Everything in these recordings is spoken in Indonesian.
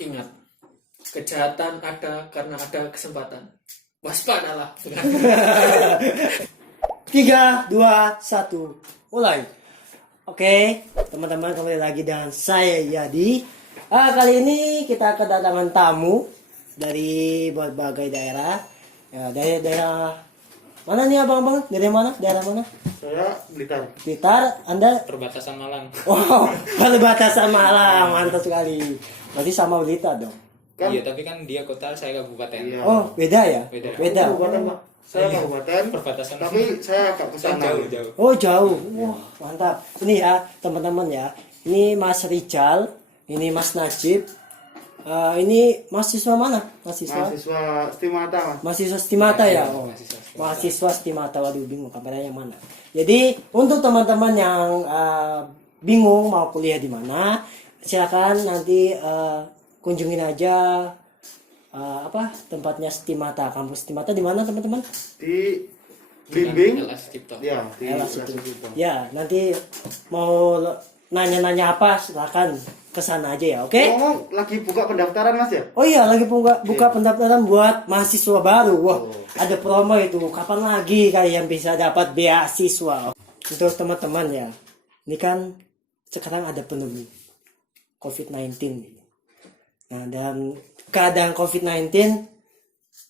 Ingat, kejahatan ada karena ada kesempatan. Waspadalah. 3, 2, 1, mulai. Oke, teman-teman, kembali lagi dengan saya Yadi. Kali ini kita kedatangan tamu dari berbagai daerah. Ya, dari daerah mana nih abang-abang? Dari mana? Daerah mana? Saya Blitar. Blitar, Anda? Perbatasan Malang. Wow, perbatasan Malang, mantap sekali. Berarti sama Blitar dong. Kan? Iya, tapi kan dia kota, saya kabupaten. Iya. Oh, beda ya? Beda. Kabupaten, Pak. Saya kabupaten. Perbatasan. Tapi saya agak kesana. Jauh. Oh, jauh. Wah, mantap. Ini ya, teman-teman ya. Ini Mas Rijal, ini Mas Najib. Ini mahasiswa mana? Mahasiswa Stimata, Mas. Mahasiswa Stimata ya. Oh. mahasiswa Stimata. Mahasiswa Stimata, waduh bingung kabarnya yang mana. Jadi untuk teman-teman yang bingung mau kuliah di mana, silakan nanti kunjungin aja tempatnya Stimata, kampus Stimata di mana teman-teman? Di Bimbing. LS Cipto. Ya, di LS LS itu. Cipto. Ya, nanti mau nanya-nanya apa silakan kesana aja ya, oke? Ngomong lagi buka pendaftaran, Mas ya? Oh iya, lagi buka pendaftaran buat mahasiswa baru. Wah, Oh. ada promo itu. Kapan lagi kalian bisa dapat beasiswa? Untuk teman-teman ya. Ini kan sekarang ada pandemi COVID-19. Nah, dalam keadaan COVID-19,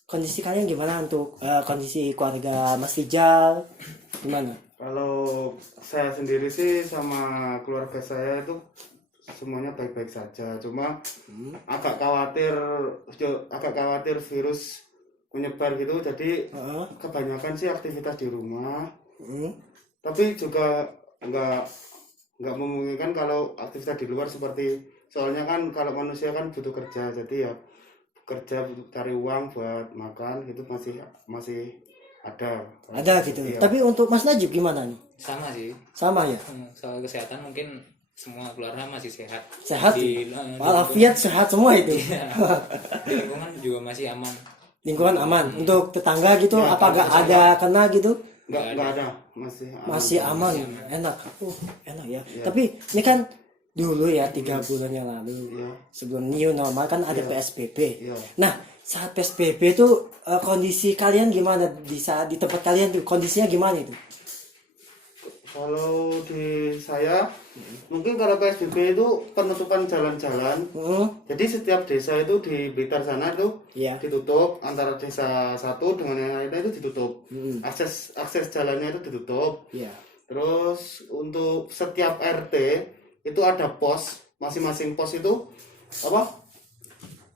kondisi kalian gimana untuk kondisi keluarga Mas Rijal? Gimana? Kalau saya sendiri sih sama keluarga saya itu semuanya baik-baik saja. Cuma agak khawatir virus menyebar gitu. Jadi kebanyakan sih aktivitas di rumah. Tapi juga nggak memungkinkan kalau aktivitas di luar seperti, soalnya kan kalau manusia kan butuh kerja, jadi ya kerja cari uang buat makan gitu masih ada. Ada gitu. Iya. Tapi untuk Mas Najib gimana nih? Sama sih. Sama ya? Soal kesehatan mungkin semua keluarga masih sehat. Sehat? Di Walafiat sehat semua itu. di lingkungan juga masih aman. Lingkungan aman. Untuk tetangga gitu, Ya, apa gak ada kena gitu? Nggak ada, Masih aman. Enak. Enak ya. Tapi ini kan dulu ya 3 bulan yang lalu. Iya. Sebelum new normal kan ada PSBB. Iya. Nah, saat PSBB itu kondisi kalian gimana? Di saat di tempat kalian tuh kondisinya gimana itu? Kalau di saya mungkin kalau PSBB itu penutupan jalan-jalan. Jadi setiap desa itu di Blitar sana itu Iya. ditutup, antara desa satu dengan yang lainnya itu ditutup. Akses jalannya itu ditutup. Iya. Terus untuk setiap RT itu ada pos, masing-masing pos itu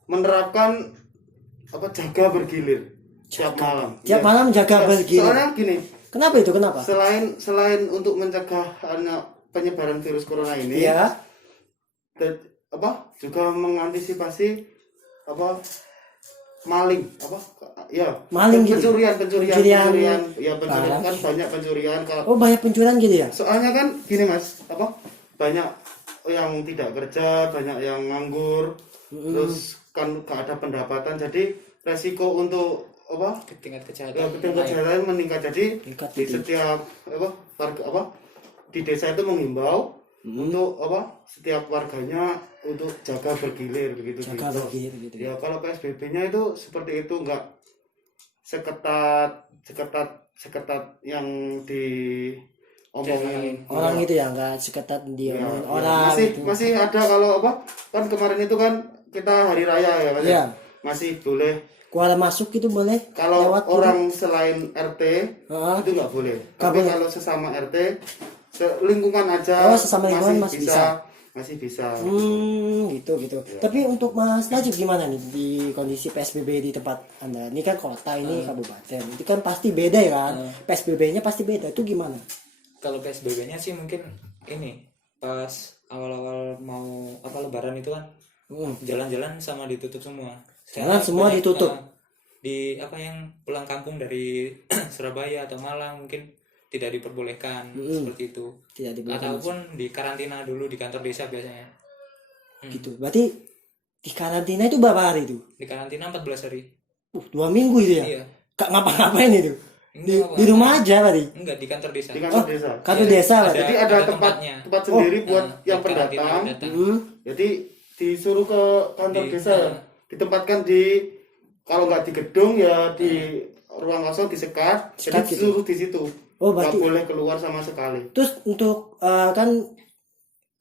menerapkan jaga bergilir tiap malam. Tiap Iya. malam jaga Ya, bergilir. Soalnya gini, Kenapa itu? Kenapa? selain untuk mencegah penyebaran virus corona ini, Iya. juga mengantisipasi maling, Maling gitu? pencurian, ya Parah. kan banyak pencurian. Oh, banyak pencurian gitu ya? Soalnya kan gini Mas, banyak yang tidak kerja, banyak yang nganggur, terus kan gak ada pendapatan, jadi resiko untuk Tingkat kejahatan. tingkat kejahatan meningkat. Jadi Meningkat di gitu. setiap warga di desa itu menghimbau untuk setiap warganya untuk jaga bergilir begitu. Jaga bergilir gitu. Ya kalau PSBB-nya itu seperti itu, nggak seketat yang di omongin Orang itu ya nggak seketat dia Ya, ngomongin ya. orang gitu. masih ada kalau kan kemarin itu kan kita hari raya ya Mas. Iya. Masih boleh. Keluar masuk itu boleh Kalau lewat orang selain RT itu nggak boleh. Tapi boleh. kalau sesama RT, lingkungan aja Sesama lingkungan masih bisa. Masih bisa. gitu. Tapi untuk Mas Najib gimana nih di kondisi PSBB di tempat Anda? Ini kan kota, ini kabupaten. Itu kan pasti beda ya kan? PSBB-nya pasti beda. Itu gimana? Kalau PSBB-nya sih mungkin ini pas awal-awal mau Lebaran itu kan jalan-jalan sama ditutup semua. Jalan semua ditutup. Di yang pulang kampung dari Surabaya atau Malang mungkin tidak diperbolehkan seperti itu. Tidak dibolehkan. Ataupun di karantina dulu di kantor desa biasanya. Gitu. Berarti di karantina itu berapa hari itu? Di karantina 14 hari. 2 minggu itu ya? Iya. Gak ngapa-ngapain itu? Enggak, Di rumah aja berarti? Enggak, di kantor desa. Di kantor desa. Kantor desa berarti? Jadi ada tempatnya. tempat sendiri buat yang karantina pendatang. datang. Jadi disuruh ke kantor Di- desa ya. Ditempatkan di, kalau nggak di gedung ya di ruang kosong disekat, jadi Sekat gitu. disuruh di situ. Oh, Nggak berarti boleh keluar sama sekali. terus untuk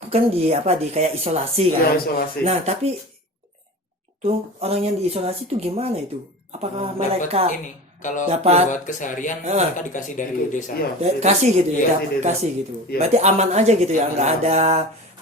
kan di apa di kayak isolasi Ya, kan. isolasi. Nah, tapi tuh orang yang diisolasi tuh gimana itu? Apakah mereka dapat ini kalau dapat- buat keseharian mereka dikasih dari desa. Iya. kasih gitu ya, Iya, kasih gitu. Iya. Berarti aman aja gitu ya, nggak ada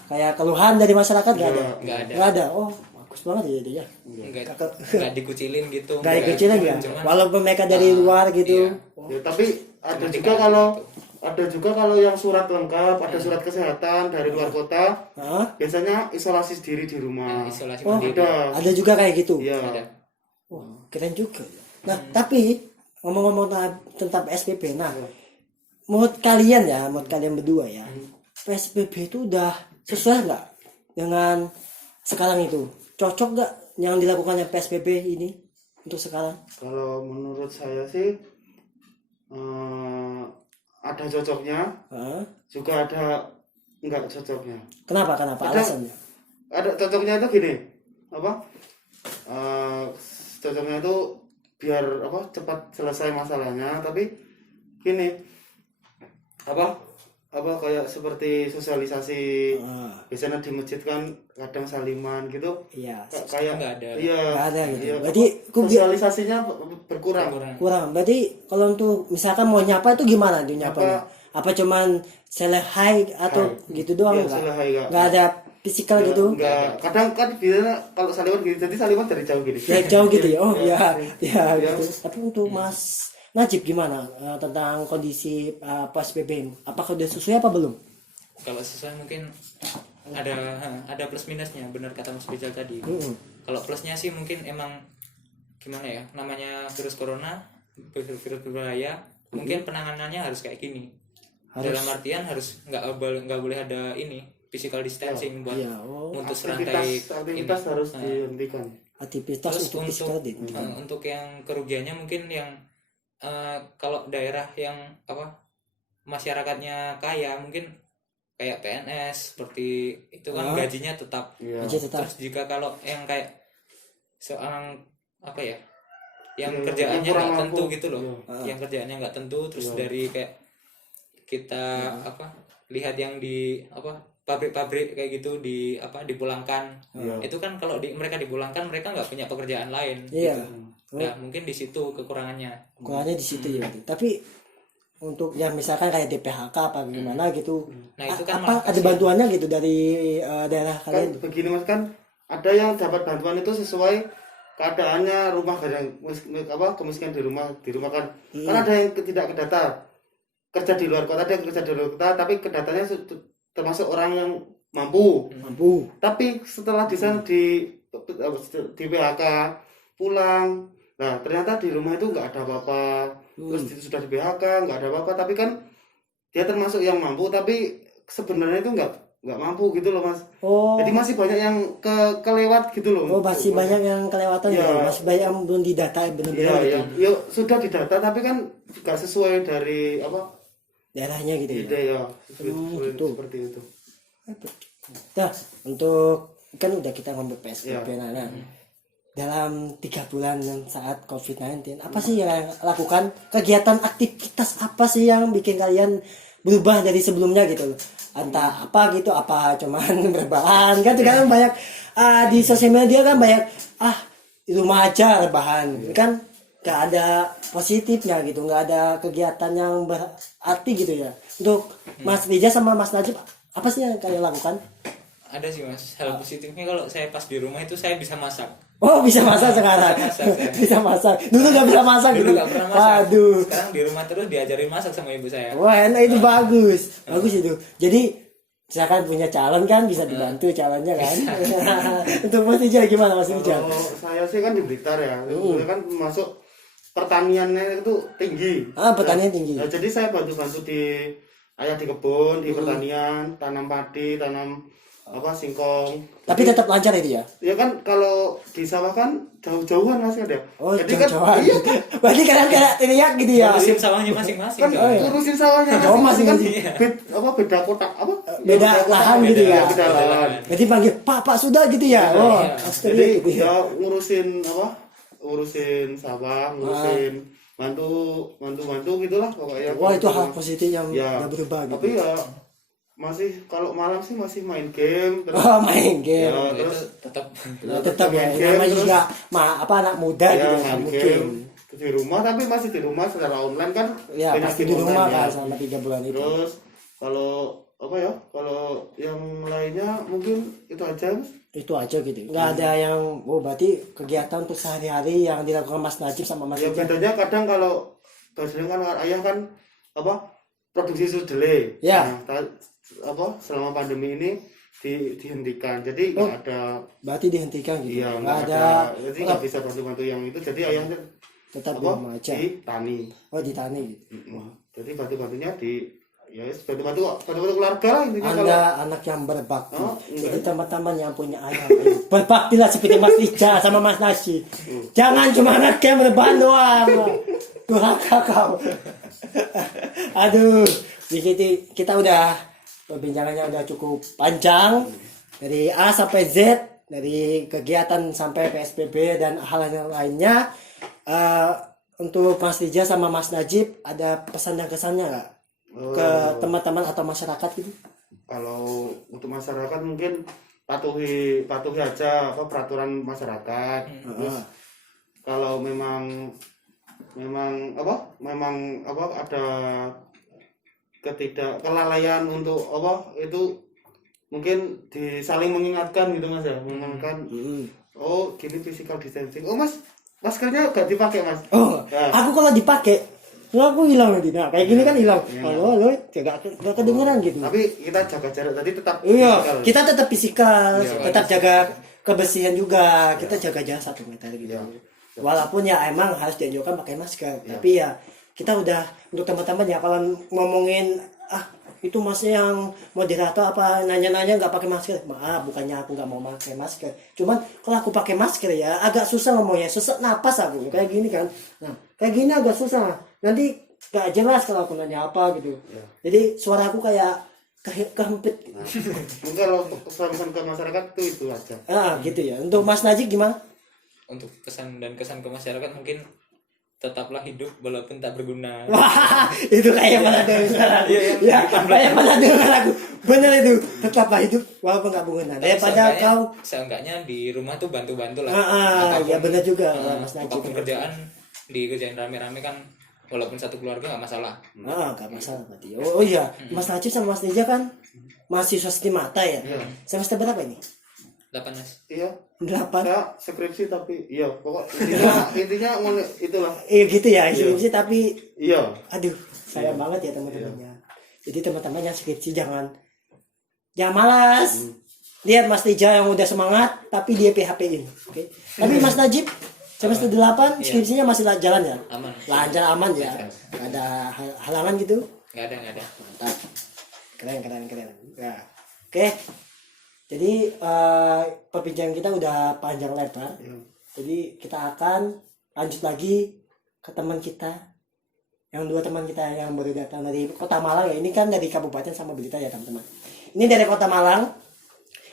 kayak keluhan dari masyarakat nggak ada. Nggak ada. Oh, bagus banget ya dia. Nggak dikucilin gitu. Nggak dikecilin ya. Walaupun mereka dari luar gitu. iya. Ya, tapi ada Cuma juga dikasih kalau gitu. ada juga kalau yang surat lengkap, ada surat kesehatan dari luar kota, Hah? biasanya isolasi sendiri di rumah. Isolasi Oh, mandiri. ada juga kayak gitu. Iya. Ada. Wah, keren juga. Nah, tapi ngomong-ngomong tentang PSBB, nah, menurut kalian berdua ya, PSBB itu udah sesuai nggak dengan sekarang itu? Cocok nggak yang dilakukan yang PSBB ini untuk sekarang? Kalau menurut saya sih ada cocoknya, Hah? juga ada enggak cocoknya. Kenapa Ada- alasannya? Ada cocoknya itu gini, apa? Cocoknya itu biar apa cepat selesai masalahnya, tapi gini, apa kayak seperti sosialisasi. Biasanya di masjid kan kadang saliman gitu, Iya, kayak nggak ada. iya, nggak ada gitu. iya, Berarti sosialisasinya berkurang. kurang. Berarti kalau untuk misalkan mau nyapa itu gimana tuh nyapanya? Apa cuman say hi atau gitu doang Iya, nggak? say hi, nggak. Nggak ada fisikal gitu? Enggak, kadang kan biasanya kalau saliman gini, jadi saliman dari jauh gini. Ya jauh gitu ya. Oh Iya. ya Iya. gitu. Tapi untuk Mas Najib gimana tentang kondisi PSBB ini? Apakah udah sesuai apa belum? Kalau sesuai mungkin ada plus minusnya, benar kata Mas Bijal tadi. Kalau plusnya sih mungkin emang gimana ya, namanya virus corona, virus berbahaya, mungkin penanganannya harus kayak gini. Dalam artian harus nggak boleh ada ini physical distancing buat Iya, oh. mutus rantai Aktivitas ini. harus dihentikan. Aktivitas Terus untuk physical untuk yang kerugiannya mungkin yang kalau daerah yang apa masyarakatnya kaya mungkin kayak PNS seperti itu kan gajinya tetap. Iya. aja tetap. Terus jika kalau yang kayak seorang apa ya yang Iya, kerjaannya yang kurang nggak tentu mampu. gitu loh, yang kerjaannya nggak tentu, terus dari kayak kita apa lihat yang di apa pabrik-pabrik kayak gitu dipulangkan. Itu kan kalau mereka dipulangkan mereka nggak punya pekerjaan lain. Iya. Gitu. Nah mungkin di situ kekurangannya. Kurangnya di situ ya. Tapi untuk yang misalkan kayak DPHK apa gimana gitu, Nah, itu kan apa malah ada bantuannya gitu dari daerah Kan kalian? begini Mas, kan ada yang dapat bantuan itu sesuai keadaannya rumah, kadang kemiskinan di rumah kan. Kan ada yang tidak kedata kerja di luar kota, ada yang kerja di luar kota tapi kedatanya termasuk orang yang mampu. Tapi setelah di sana di PHK pulang, nah ternyata di rumah itu nggak ada apa-apa. Terus sudah di PHK nggak ada apa-apa, tapi kan dia termasuk yang mampu tapi sebenarnya itu nggak mampu gitu loh Mas. Oh. Jadi masih banyak yang kelewat gitu loh. Oh, masih banyak yang kelewatan Iya. ya. Masih banyak yang belum didata benar-benar gitu. Iya. Yuk sudah didata tapi kan nggak sesuai dari apa Daerahnya gitu ya. ide ya. gitu. Seperti itu. Nah, untuk kan udah kita ngomong PSBB nah, dalam 3 bulan saat COVID-19 apa sih yang lakukan, kegiatan aktivitas apa sih yang bikin kalian berubah dari sebelumnya gitu, entah apa gitu, apa cuman rebahan kan sekarang banyak di sosial media kan banyak di rumah aja rebahan kan, nggak ada positifnya gitu, nggak ada kegiatan yang berarti gitu ya. Untuk Mas Rija sama Mas Najib apa sih yang kalian lakukan? Ada sih Mas, hal positifnya kalau saya pas di rumah itu saya bisa masak. Oh, bisa masak sekarang. Bisa masak, saya. Bisa masak. Dulu nggak bisa masak Dulu nggak pernah masak. Waduh. Sekarang di rumah terus diajarin masak sama ibu saya. Wah, enak itu bagus. Bagus itu. Jadi misalkan punya calon kan bisa dibantu calonnya kan. Untuk Mas Rijal gimana Mas Rijal? Kalau saya sih kan di Blitar ya. Saya kan masuk pertaniannya itu tinggi. Pertanian tinggi. Nah, jadi saya bantu-bantu di kebun, di pertanian, tanam padi, tanam singkong. Tapi tetap lancar itu ya. Ya kan kalau di sawah kan jauh-jauhan Mas kan ya. Oh, Jadi kan jauh-jauhan. iya kan Berarti kalian kayak teriak gitu ya. Urusin sawahnya masing-masing. kan kan? ngurusin sawahnya Oh, masing-masing masing-masing. kan beda kotak Beda lahan gitu ya. beda lahan. Berarti panggil Pak sudah gitu ya. Oh, Iya. astaga Jadi gitu ya. ya ngurusin sawah, ngurusin mantu gitulah pokoknya. Wah, itu hal positif yang Ya, udah berubah gitu. tapi ya masih kalau malam sih masih main game terus Oh, main game. ya, Itu terus tetap Tetap ya, main game, namanya terus- juga anak muda ya gitu main kan mungkin. game di rumah tapi masih di rumah secara online kan Ya, banyak pasti di game rumah online, kan ya. selama 3 bulan itu. Terus kalau yang lainnya mungkin itu aja Mas. Itu aja gitu. Nggak ada yang, berarti kegiatan untuk sehari-hari yang dilakukan Mas Najib sama Mas Ya Ijaz. bedanya kadang kalau biasanya kan ayah kan produksi kedelai. Ya. Nah, selama pandemi ini dihentikan. Jadi nggak ada Berarti dihentikan gitu. iya Nggak nggak ada, jadi nggak bisa bantu-bantu yang itu. Jadi ayahnya tetap di rumah aja. di tani. Oh, di tani gitu. Jadi bantu-bantunya bantu-bantu keluarga lah intinya kalau Anda anak yang berbakti. Oh, Jadi teman-teman yang punya ayah, ayo, berbaktilah seperti Mas Ija sama Mas Nasi. Jangan cuma anak yang berban doang. Durhaka kau. Aduh, di sini kita udah perbincangannya udah cukup panjang dari A sampai Z, dari kegiatan sampai PSBB dan hal yang lainnya. Untuk Mas Ija sama Mas Najib ada pesan dan kesannya nggak ke teman-teman atau masyarakat gitu? kalau untuk masyarakat mungkin patuhi aja peraturan masyarakat. Terus kalau memang ada kelalaian untuk itu mungkin disaling mengingatkan gitu Mas ya, mengingatkan gini physical distancing. Mas maskernya gak dipakai Mas. Aku kalau dipakai aku hilang nanti. Nah, kayak gini kan hilang. Halo, gak kedengeran gitu. Tapi kita jaga jarak tadi tetap Iya, physical. kita tetap fisikal, Iya, tetap jaga kebersihan juga. Kita jaga jarak 1 meter gitu. Iya. Walaupun ya emang harus dianjurkan pakai masker, tapi ya kita udah untuk teman-teman ya kalau ngomongin itu masnya yang moderator apa nanya-nanya nggak pakai masker, maaf bukannya aku nggak mau pakai masker, cuman kalau aku pakai masker ya agak susah ngomongnya, sesak napas aku kayak gini kan. Nah kayak gini agak susah, nanti nggak jelas kalau aku nanya apa gitu. Jadi suara aku kayak kehempit gitu. Mungkin kalau pesan ke masyarakat itu aja. Gitu ya. Untuk Mas Najib gimana? untuk kesan ke masyarakat mungkin tetaplah hidup walaupun tak berguna. Wah, itu kayak mana dengar suara. Ya, kayak mana dengar aku. Bener itu. Tetaplah hidup walaupun nggak berguna. Daripada kau seenggaknya di rumah tuh bantu-bantu lah. ya benar juga Mas Najib. Apapun kerjaan dikerjain rame-rame kan walaupun satu keluarga nggak masalah. Nggak masalah berarti. Oh iya, Mas Najib sama Mas Nija kan mahasiswa Stimata ya. Semester berapa ini? 8 Mas. Iya. 8. Saya skripsi tapi pokok intinya itulah. Iya gitu ya, skripsi tapi Iya. aduh, sayang banget ya teman-temannya. Jadi teman-teman yang skripsi jangan malas. Lihat Mas Nija yang udah semangat tapi dia PHP-in. Oke. Tapi Mas Najib semester 8 skripsinya masih jalan ya? Aman. Lancar aman ya. Nggak ada halangan gitu? Nggak ada. Mantap. Keren. Ya. Oke. Jadi perbincangan kita udah panjang lebar. Jadi kita akan lanjut lagi ke teman kita, yang 2 teman kita yang baru datang dari Kota Malang ya. Ini kan dari Kabupaten sama Blitar ya teman-teman. Ini dari Kota Malang.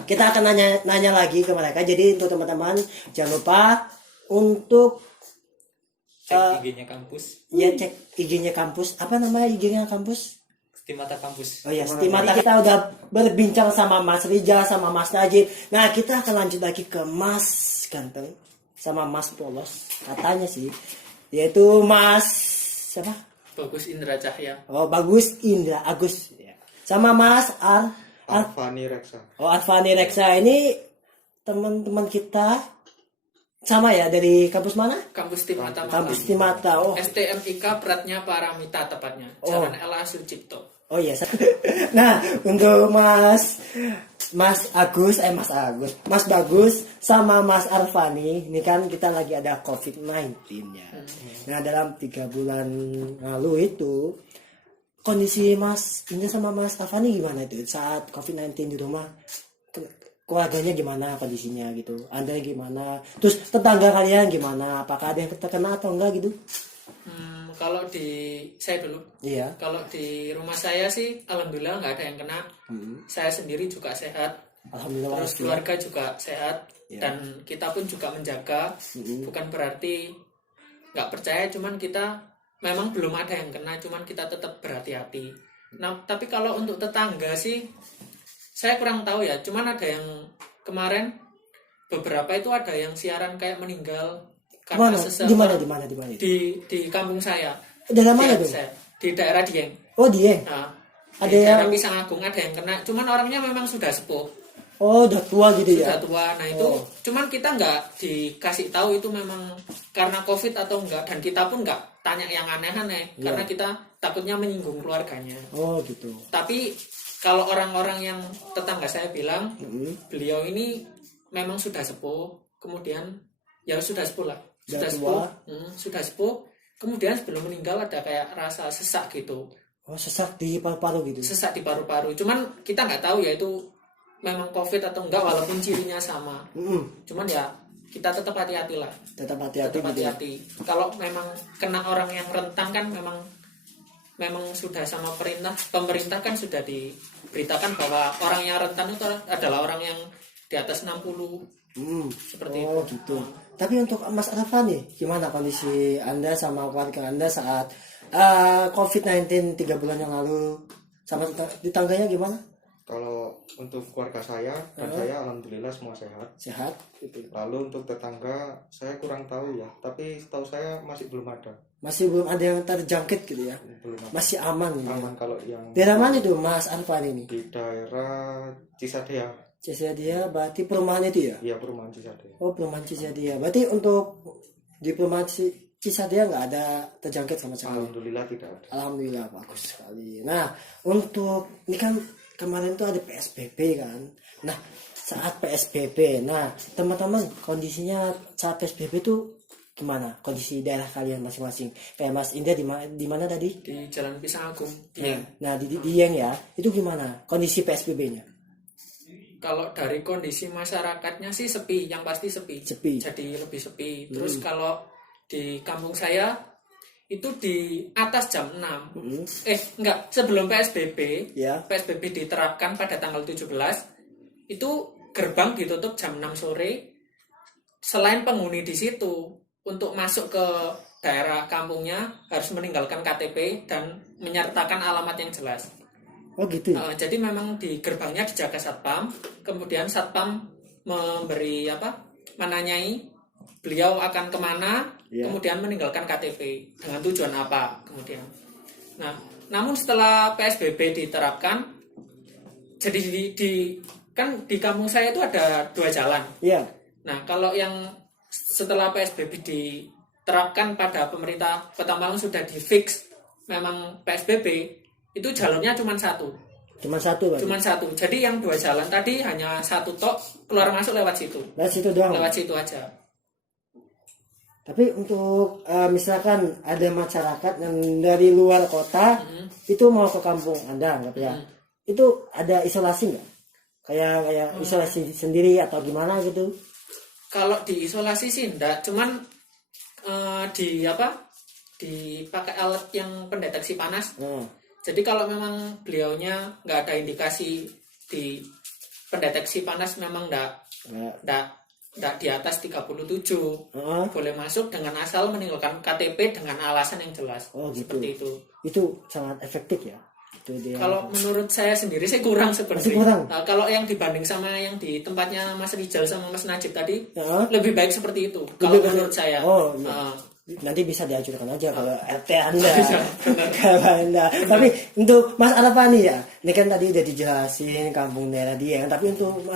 Kita akan nanya lagi ke mereka. Jadi untuk teman-teman jangan lupa untuk Cek IG-nya kampus. ya cek IG-nya kampus. Apa namanya IG-nya kampus? Stimata kampus. Oh ya, Stimata. Kita udah berbincang sama Mas Rija sama Mas Najib. Nah, kita akan lanjut lagi ke Mas Ganteng sama Mas Polos. Katanya sih, yaitu Mas siapa? Bagus Indra Cahya. Oh, Bagus Indra Agus. Sama Mas Arfani Reksa. Oh, Arfani Reksa ini teman-teman kita sama ya dari kampus mana? Kampus Stimata Malang. Kampus Stimata. Oh. STMIK Pratnya Paramita tepatnya. Jalan Ella Sucipto. Oh iya. Nah, untuk Mas Bagus sama Mas Arfani, ini kan kita lagi ada COVID-19 ya. Nah, dalam 3 bulan lalu itu kondisi Mas Indah sama Mas Arfani gimana itu saat COVID-19 di rumah? keluarganya gimana kondisinya gitu, Anda gimana, terus tetangga kalian gimana, apakah ada yang terkena atau enggak gitu? Kalau di saya dulu, Iya. kalau di rumah saya sih alhamdulillah nggak ada yang kena. Saya sendiri juga sehat, Alhamdulillah. terus walaupun keluarga juga sehat, Iya. dan kita pun juga menjaga. Bukan berarti nggak percaya, cuman kita memang belum ada yang kena, cuman kita tetap berhati-hati. Nah, tapi kalau untuk tetangga sih saya kurang tahu ya, cuman ada yang kemarin beberapa itu ada yang siaran kayak meninggal karena Mana? sesak Di mana? di kampung saya. Daerah mana Di- tuh? di daerah Dieng. Oh dia. Nah, Ada di daerah yang- Pisang Agung ada yang kena, cuman orangnya memang sudah sepuh, Oh udah tua gitu sudah ya. tua. Nah itu cuman kita nggak dikasih tahu itu memang karena COVID atau enggak, dan kita pun nggak tanya yang aneh-aneh karena kita takutnya menyinggung keluarganya. Oh gitu. Tapi kalau orang-orang yang tetangga saya bilang beliau ini memang sudah sepuh, kemudian ya sudah sepuh lah, Sudah sudah tua. sepuh, sudah sepuh. Kemudian sebelum meninggal ada kayak rasa sesak gitu, Oh sesak di paru-paru gitu. sesak di paru-paru. Cuman kita nggak tahu ya itu memang COVID atau enggak, walaupun cirinya sama. Cuman ya kita tetap hati-hati lah, Tetap hati-hati tetap gitu ya. hati-hati. Kalau memang kena orang yang rentan kan memang sudah sama pemerintah kan sudah diberitakan bahwa orang yang rentan itu adalah orang yang di atas 60 seperti Oh itu. gitu. Tapi untuk Mas Arfan nih, gimana kondisi Anda sama keluarga Anda saat COVID-19 3 bulan yang lalu, sama tetangganya gimana? Kalau untuk keluarga saya dan saya alhamdulillah semua sehat. Sehat? Gitu. Lalu untuk tetangga saya kurang tahu ya, tapi setahu saya masih belum ada. Masih belum ada yang terjangkit gitu ya? Belum ada. Masih aman gitu. Aman kalau yang Daerah mana itu Mas Arfan ini? di daerah Cisadea. Cisadea berarti perumahan itu ya? Iya, perumahan Cisadea. Oh perumahan Cisadea. Berarti untuk di perumahan Cisadea nggak ada terjangkit sama sekali? Alhamdulillah tidak ada. Alhamdulillah bagus sekali. Nah untuk ini kan kemarin tuh ada PSBB kan. Nah saat PSBB, nah teman-teman kondisinya saat PSBB tuh gimana? Kondisi daerah kalian masing-masing. Kayak Mas Indra di mana tadi? Di Jalan Pisang Agung, Dieng. Nah di Dieng ya, itu gimana kondisi PSBB-nya? Kalau dari kondisi masyarakatnya sih sepi, yang pasti sepi. Sepi. Jadi lebih sepi. Terus kalau di kampung saya itu di atas jam 6. Enggak, sebelum PSBB, Ya. PSBB diterapkan pada tanggal 17, itu gerbang ditutup jam 6 sore. Selain penghuni di situ, untuk masuk ke daerah kampungnya harus meninggalkan KTP dan menyertakan alamat yang jelas. Oh gitu ya? Jadi memang di gerbangnya dijaga satpam, kemudian satpam menanyai beliau akan kemana, kemudian meninggalkan KTP dengan tujuan apa kemudian. Nah, namun setelah PSBB diterapkan, jadi kan di kampung saya itu ada 2 jalan. Iya. Nah, kalau yang setelah PSBB diterapkan pada pemerintah Kota Malang sudah di-fix memang PSBB, itu jalurnya cuma satu. Cuma satu Pak? Cuma satu. Jadi yang 2 jalan tadi hanya satu tok, keluar masuk lewat situ. Lewat situ doang? Lewat situ aja. Tapi untuk misalkan ada masyarakat yang dari luar kota itu mau ke kampung Anda, anggap ya, itu ada isolasi nggak? Kayak isolasi sendiri atau gimana gitu? Kalau diisolasi sih enggak, cuman dipakai alat yang pendeteksi panas. Jadi kalau memang beliaunya nggak ada indikasi di pendeteksi panas, memang enggak di atas 37, boleh masuk dengan asal meninggalkan KTP dengan alasan yang jelas. Oh gitu. Seperti itu. Itu sangat efektif ya. Itu dia. Kalau menurut saya sendiri sih kurang sebenarnya. Masih kurang? Nah, kalau yang dibanding sama yang di tempatnya Mas Rijal sama Mas Najib tadi, lebih baik seperti itu. Kalau menurut saya. Oh iya. Nanti bisa diajukan aja kalau RT Anda. Kalau Anda. Tapi untuk Mas Arfani ya, ini kan tadi udah dijelasin kampung daerah dia, tapi untuk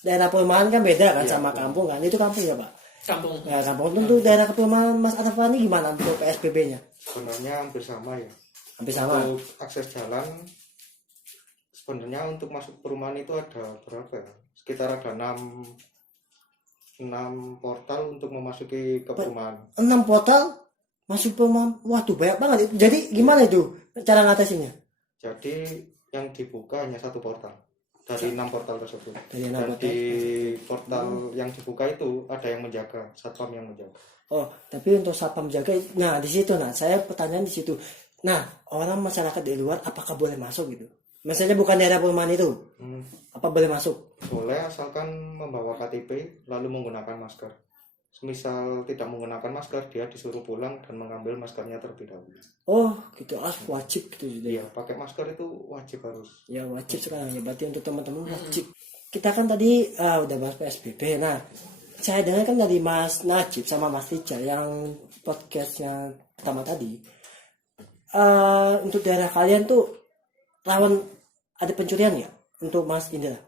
daerah perumahan kan beda kan sama kampung kan. Itu kampung ya Pak? Kampung. Ya kampung. Untuk daerah perumahan Mas Arfani gimana untuk PSBB-nya? Sebenarnya hampir sama ya. Hampir sama. Untuk akses jalan sebenarnya untuk masuk perumahan itu ada berapa ya? Sekitar ada 6 portal untuk memasuki ke perumahan. 6 portal masuk perumahan. Waduh banyak banget itu. Jadi gimana itu cara ngatasinnya? Jadi yang dibuka hanya 1 portal dari 6 portal tersebut. Dari 6 Dan portal. di portal yang dibuka itu ada yang menjaga, satpam yang menjaga. Oh, tapi untuk satpam jaga, nah di situ, nah saya pertanyaan di situ. Nah, orang masyarakat di luar apakah boleh masuk gitu? Misalnya bukan daerah perumahan itu, apa boleh masuk? Boleh asalkan membawa KTP lalu menggunakan masker. Semisal tidak menggunakan masker, dia disuruh pulang dan mengambil maskernya terlebih dahulu. Oh, gitu, wajib gitu sudah. Iya, pakai masker itu wajib harus. Ya wajib sekarang ya, berarti untuk teman-teman wajib. Kita kan tadi udah bahas PSBB. Nah, saya dengar kan dari Mas Najib sama Mas Rijal yang podcastnya pertama tadi. Untuk daerah kalian tuh rawan ada pencurian ya? Untuk Mas Indra?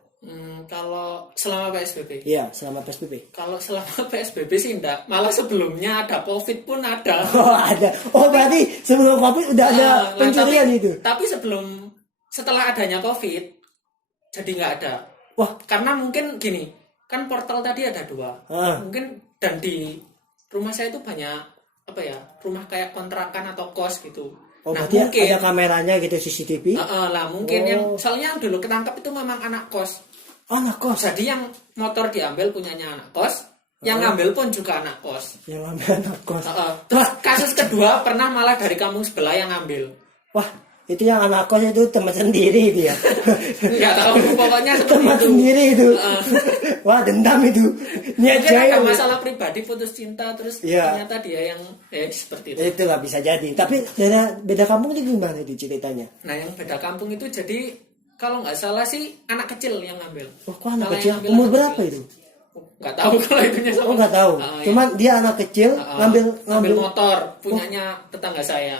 Kalau selama PSBB? Iya, selama PSBB. Kalau selama PSBB sih enggak. Malah sebelumnya ada COVID pun ada. Oh, ada. Oh, berarti sebelum COVID udah ada pencurian itu. Tapi setelah adanya COVID, jadi nggak ada. Wah, Karena mungkin gini, kan portal tadi ada 2. Mungkin dan di rumah saya itu banyak rumah kayak kontrakan atau kos gitu. oh Nah berarti mungkin ada kameranya gitu CCTV. lah mungkin yang soalnya yang dulu ketangkap itu memang anak kos. Anak kos. Jadi yang motor diambil punyanya anak kos, yang ngambil pun juga anak kos. Yang ambil anak kos. Terus kasus kedua pernah malah dari kampung sebelah yang ngambil. Wah, itu yang anak kos itu teman sendiri itu ya. Nggak tahu pokoknya seperti Teman itu. sendiri itu. Wah, dendam itu. Niat Mungkin ada jahil. masalah pribadi putus cinta terus Iya. ternyata dia yang seperti itu. Itu lah bisa jadi. Tapi beda kampung itu gimana itu ceritanya? Nah yang beda kampung itu jadi kalau nggak salah sih anak kecil yang ngambil. Oh, kok anak Malah kecil? yang ngambil Umur anak berapa kecil. itu? Nggak tahu kalau itunya sama. Oh, nggak tahu. Iya. Cuman dia anak kecil ngambil motor punyanya tetangga saya.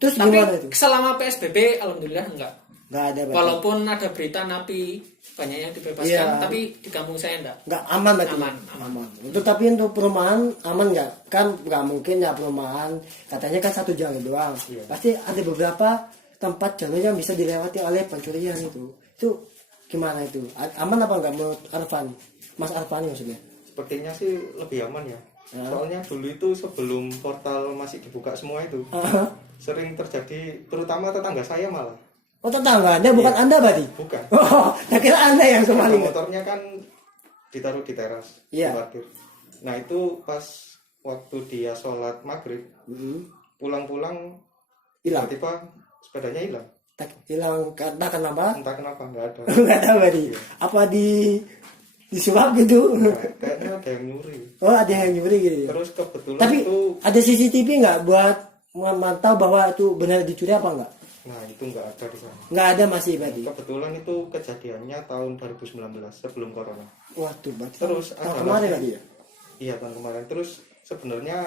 Terus Tapi gimana itu? selama PSBB alhamdulillah enggak. Nggak ada berarti. Walaupun ada berita napi banyak yang dibebaskan, Iya. tapi di kampung saya enggak. Nggak aman berarti. Aman. Itu tapi untuk perumahan aman nggak? Kan nggak mungkin ya perumahan. Katanya kan 1 jalur doang. Iya. Pasti ada beberapa tempat jalur yang bisa dilewati oleh pencurian itu. Itu gimana itu? Aman apa nggak menurut Arfan? Mas Arfan maksudnya? Sepertinya sih lebih aman ya. Soalnya dulu itu sebelum portal masih dibuka semua itu sering terjadi, terutama tetangga saya malah. Oh, tetangga Anda bukan Anda berarti? Bukan. Oh, saya kira Anda yang Sepeda kemarin. motornya kan ditaruh di teras, Iya. di parkir. Nah itu pas waktu dia sholat maghrib, pulang-pulang Hilang. tiba-tiba sepedanya hilang. Hilang karena kenapa? Entah kenapa nggak ada. Nggak tahu berarti. Apa disuap gitu? Nah, kayaknya ada yang nyuri. Oh, ada yang nyuri gitu. Ya? Terus kebetulan Tapi itu, ada CCTV nggak buat memantau bahwa itu benar dicuri apa nggak? nah itu nggak ada di sana. Nggak ada masih berarti. Kebetulan itu kejadiannya tahun 2019 sebelum corona. Waduh, berarti Terus tahun ada kemarin lagi. tadi ya? Iya tahun kemarin. Terus sebenarnya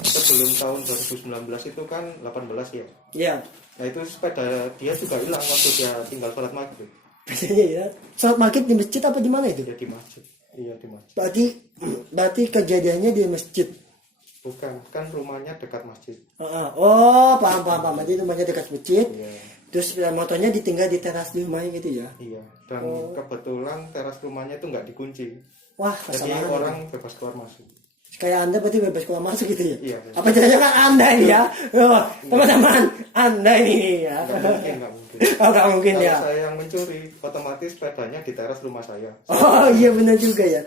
sebelum tahun 2019 itu kan 18 ya. Iya. Nah itu sepeda dia juga hilang waktu dia tinggal sholat maghrib. Biasanya ya. Sholat maghrib di masjid apa di mana itu? Dia di masjid. Iya di masjid. Berarti kejadiannya di masjid. Bukan, kan rumahnya dekat masjid. Oh, paham. Berarti rumahnya dekat masjid. Iya. Terus motornya ditinggal di teras di rumahnya gitu ya? Iya. Dan kebetulan teras rumahnya itu nggak dikunci. Wah, Jadi kesalahan. orang bebas keluar masuk. Kayak Anda berarti bebas keluar masuk gitu ya? Iya. Apa jangan Anda ini ya? Oh, teman-teman, Anda ini ya. Nggak mungkin. Oh, nggak mungkin Kalau ya. saya yang mencuri, otomatis sepedanya di teras rumah saya. Oh, iya benar juga ya.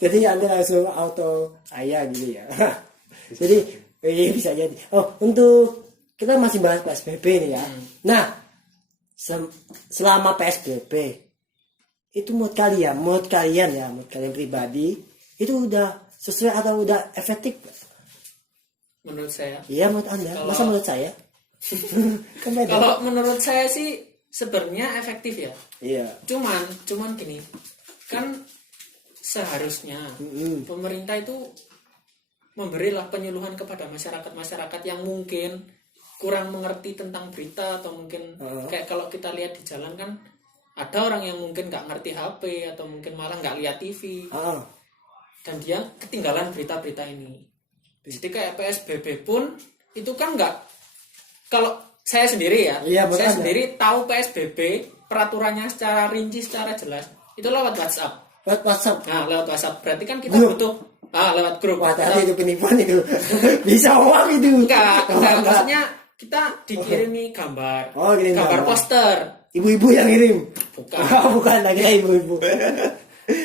Jadi Anda langsung auto saya gitu ya. Jadi iya bisa jadi. Oh, untuk kita masih bahas PSBB nih ya. Nah, selama PSBB itu menurut kalian pribadi itu udah sesuai atau udah efektif? Menurut saya. Iya, menurut Anda. Masa menurut saya? Kan beda. Kalau menurut saya sih sebenarnya efektif ya. Iya. Cuman gini, kan seharusnya pemerintah itu memberilah penyuluhan kepada masyarakat yang mungkin kurang mengerti tentang berita atau mungkin kayak kalau kita lihat di jalan kan ada orang yang mungkin nggak ngerti HP atau mungkin malah nggak lihat TV dan dia ketinggalan berita-berita ini. Jadi kayak PSBB pun itu kan nggak, kalau saya sendiri ya, saya sendiri tahu PSBB peraturannya secara rinci secara jelas itu lewat WhatsApp. Lewat WhatsApp. Nah, lewat WhatsApp berarti kan kita butuh lewat grup. Wah, tadi itu penipuan itu. Bisa uang itu. Enggak, maksudnya kita dikirimi gambar. Kirim gambar poster. ibu-ibu yang ngirim. Bukan. Bukan lagi ibu-ibu.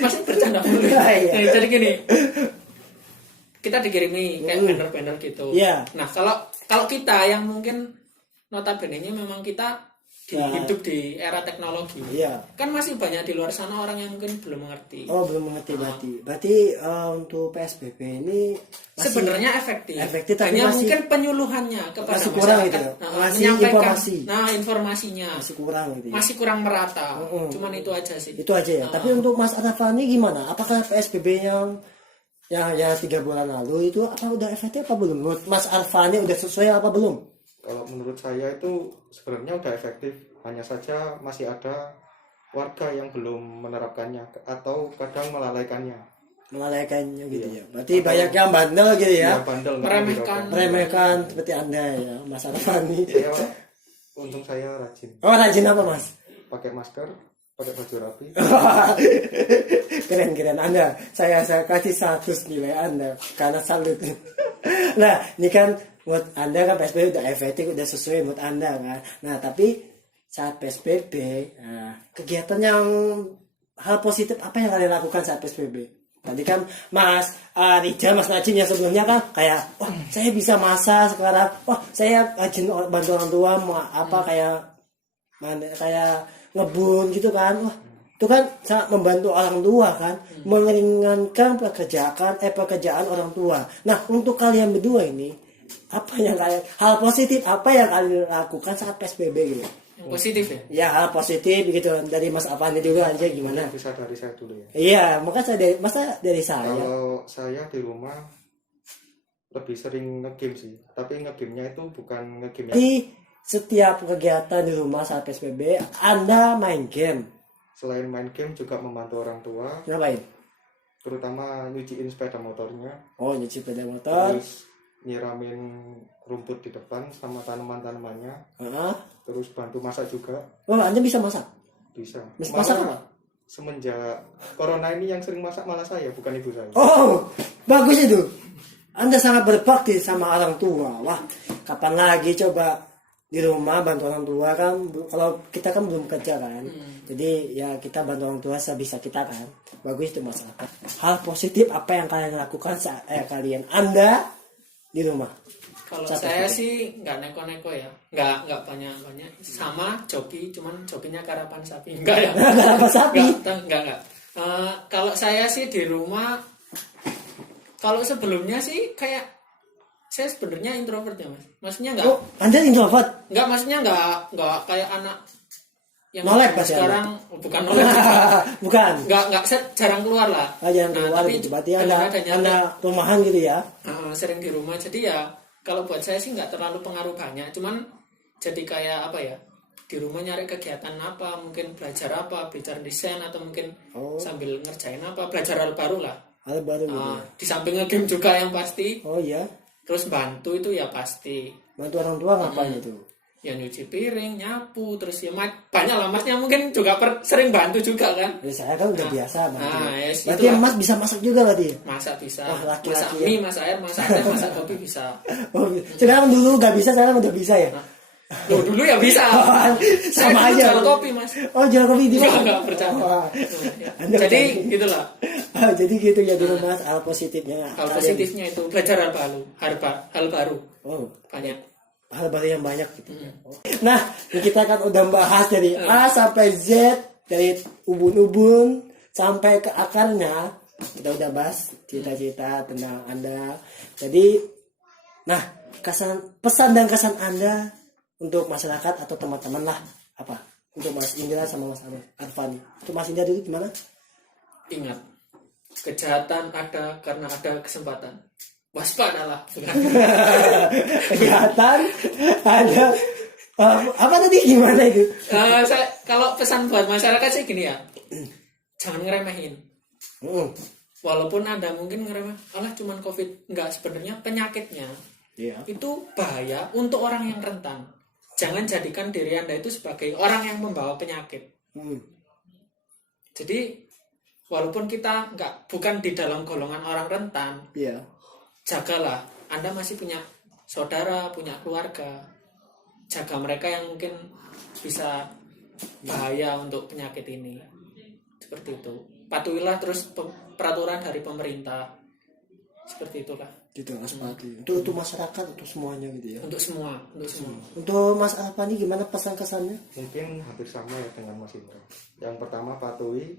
Masih bercanda mulu. Iya. Nah, jadi gini, kita dikirimi kayak banner-banner gitu. Iya. Nah, kalau kita yang mungkin notabene-nya memang kita hidup di era teknologi. Iya. Kan masih banyak di luar sana orang yang mungkin belum mengerti. Oh, belum mengerti berarti. Berarti untuk PSBB ini masih Sebenarnya efektif. efektif, tapi hanya masih- mungkin penyuluhannya kepada masih kurang masyarakat. gitu ya? Nah, Masih menyampaikan, informasi. Nah, informasinya masih kurang gitu ya. masih kurang merata. Cuman itu aja sih. Itu aja ya. Tapi untuk Mas Arafani gimana? Apakah PSBB yang 3 bulan lalu itu apa udah efektif apa belum? Menurut Mas Arafani udah sesuai apa belum? Kalau menurut saya itu sebenarnya udah efektif, hanya saja masih ada warga yang belum menerapkannya atau kadang melalaikannya. Melalaikannya gitu ya. Berarti banyak yang bandel gitu ya. Bandel, nggak Meremehkan. dirokok. Meremehkan seperti Anda ya, Mas Arafani. Untung saya rajin, Oh, rajin apa, Mas? pakai masker, pakai baju rapi. Keren Anda. Saya kasih 100 nilai Anda karena salut. Nah, ini kan menurut Anda kan PSBB udah efektif, udah sesuai menurut Anda kan. Nah, tapi saat PSBB, kegiatan yang hal positif apa yang kalian lakukan saat PSBB? Tadi kan Mas Rijal, Mas Najim yang sebelumnya kan kayak, wah saya bisa masak sekarang, wah saya rajin bantu orang tua, kayak ngebun gitu kan, wah itu kan sangat membantu orang tua kan, meringankan pekerjaan orang tua. Nah untuk kalian berdua ini, hal positif apa yang kalian lakukan saat PSBB gitu? Yang positif ya. Ya hal positif gitu dari Mas Afandi dulu aja gimana? Bisa dari saya dulu ya. Iya, masa dari saya. Kalau saya di rumah lebih sering ngegame sih, tapi ngegamenya itu bukan ngegame yang Di setiap kegiatan di rumah saat PSBB, Anda main game. selain main game juga membantu orang tua, Ngapain? terutama nyuciin sepeda motornya, Oh, nyuci sepeda motor. terus nyiramin rumput di depan sama tanaman-tanamannya, Heeh. terus bantu masak juga Oh, Anda bisa masak? bisa. Masak apa? Semenjak corona ini yang sering masak malah saya, bukan ibu saya. Oh, bagus itu. Anda sangat berbakti sama orang tua. Wah, kapan lagi coba di rumah bantu orang tua kan? Kalau kita kan belum kerja kan, jadi ya kita bantu orang tua sebisa kita kan. Bagus itu masyarakat. Hal positif apa yang kalian lakukan saat Anda di rumah? Kalau Satu saya titik. sih nggak neko-neko ya, nggak banyak sama joki, cuman jokinya karapan sapi, enggak ya? Karapan sapi? Enggak. Kalau saya sih di rumah, kalau sebelumnya sih kayak saya sebenarnya introvert ya mas, maksudnya nggak, Oh, Anda introvert? maksudnya nggak kayak anak yang Nolep pasti sekarang, bukan nolep, Bukan. nggak jarang keluar lah. Jangan Nah, keluar tapi gitu. Berarti kadang Anda adanya rumahan gitu ya? sering di rumah, jadi ya kalau buat saya sih nggak terlalu pengaruh banyak, cuman jadi kayak apa ya, di rumah nyari kegiatan apa, mungkin belajar desain atau mungkin sambil ngerjain apa, belajar hal baru lah. Hal baru gitu. Di samping nge-game juga yang pasti, Oh iya. terus bantu itu ya pasti, Bantu orang tua ngapain itu? ya nyuci piring, nyapu, terus ya banyak lah masnya mungkin juga sering bantu juga kan. Jadi saya kan udah biasa bantu. Yes, Berarti itulah. Mas bisa masak juga berarti? Masak bisa, Wah, laki-laki masak ya. mie, masak air, masak teh, masak kopi bisa. Oh, sekarang dulu nggak bisa, sekarang udah bisa ya? Loh, dulu ya bisa. Saya Sama dulu aja. jual kopi mas. Oh, jual kopi di mana? Enggak percaya. Wah. Anda Jadi percaya? gitulah. Jadi gitu ya di rumah hal positifnya. Hal kalian- positifnya itu belajar hal baru Oh, banyak. hal baru yang banyak gitu. Nah, ini kita kan udah bahas dari A sampai Z, dari ubun-ubun sampai ke akarnya. Kita udah bahas cita-cita tentang Anda. Jadi, nah, pesan dan kesan Anda untuk masyarakat atau teman-teman lah apa? Untuk Mas Indra sama Mas Arfani. Untuk Mas Indra dulu gimana? Ingat, kejahatan ada karena ada kesempatan. Waspadalah. Kelihatan ada apa tadi gimana itu? Kalau pesan buat masyarakat sih gini ya, jangan ngeremehin. Walaupun Anda mungkin ngeremeh, alah cuman COVID, enggak, sebenarnya penyakitnya Iya. itu bahaya untuk orang yang rentan. Jangan jadikan diri Anda itu sebagai orang yang membawa penyakit. Jadi walaupun kita bukan di dalam golongan orang rentan, Iya. jagalah. Anda masih punya saudara, punya keluarga. Jaga mereka yang mungkin bisa bahaya untuk penyakit ini. Seperti itu. Patuhilah terus peraturan dari pemerintah. Seperti itulah. Gitu Mas Pati. Untuk masyarakat, untuk semuanya gitu ya. Untuk semua. Untuk Mas Alfani gimana pesan kesannya? Mungkin hampir sama ya dengan Mas Indra. Yang pertama patuhi,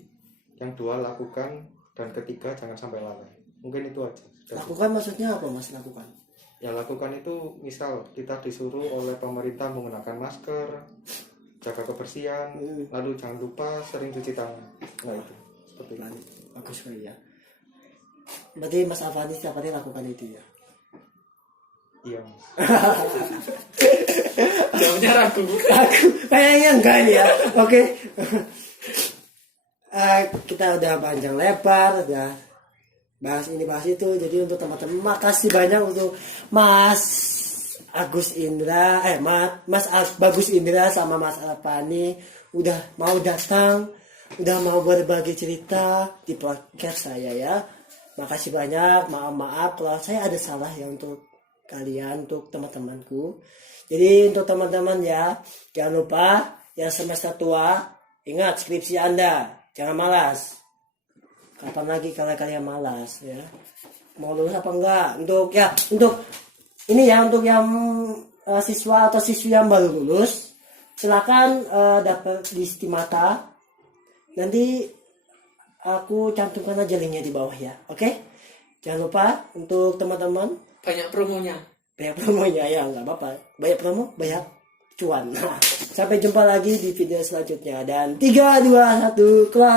yang dua lakukan, dan ketiga jangan sampai lalai. Mungkin itu aja. Lakukan maksudnya apa Mas lakukan? Ya lakukan itu misal kita disuruh oleh pemerintah menggunakan masker, jaga kebersihan, lalu jangan lupa sering cuci tangan. Nah itu seperti itu. Bagus sekali ya. Berarti Mas Alfani setiap hari lakukan itu ya? Iya Mas. Jawabnya ragu. Aku kayaknya enggak nih ya. Oke. Kita udah panjang lebar, udah bahas ini bahas itu. Jadi untuk teman-teman makasih banyak untuk Mas Agus Indra, Mas Bagus Indra sama Mas Alfani udah mau datang, udah mau berbagi cerita di podcast saya ya. Makasih banyak, maaf kalau saya ada salah ya untuk kalian, untuk teman-temanku. Jadi untuk teman-teman ya, jangan lupa yang semester tua, ingat skripsi Anda, jangan malas. Kapan lagi kalian malas ya? Mau lulus apa enggak? Untuk ini ya, untuk yang siswa atau siswi yang baru lulus, silakan daftar di Stimata. Nanti aku cantumkan aja linknya di bawah ya, oke? Jangan lupa untuk teman-teman Banyak promonya. ya, nggak apa-apa. Banyak promo, banyak cuan. Nah, sampai jumpa lagi di video selanjutnya. Dan 3, 2, 1, kelas.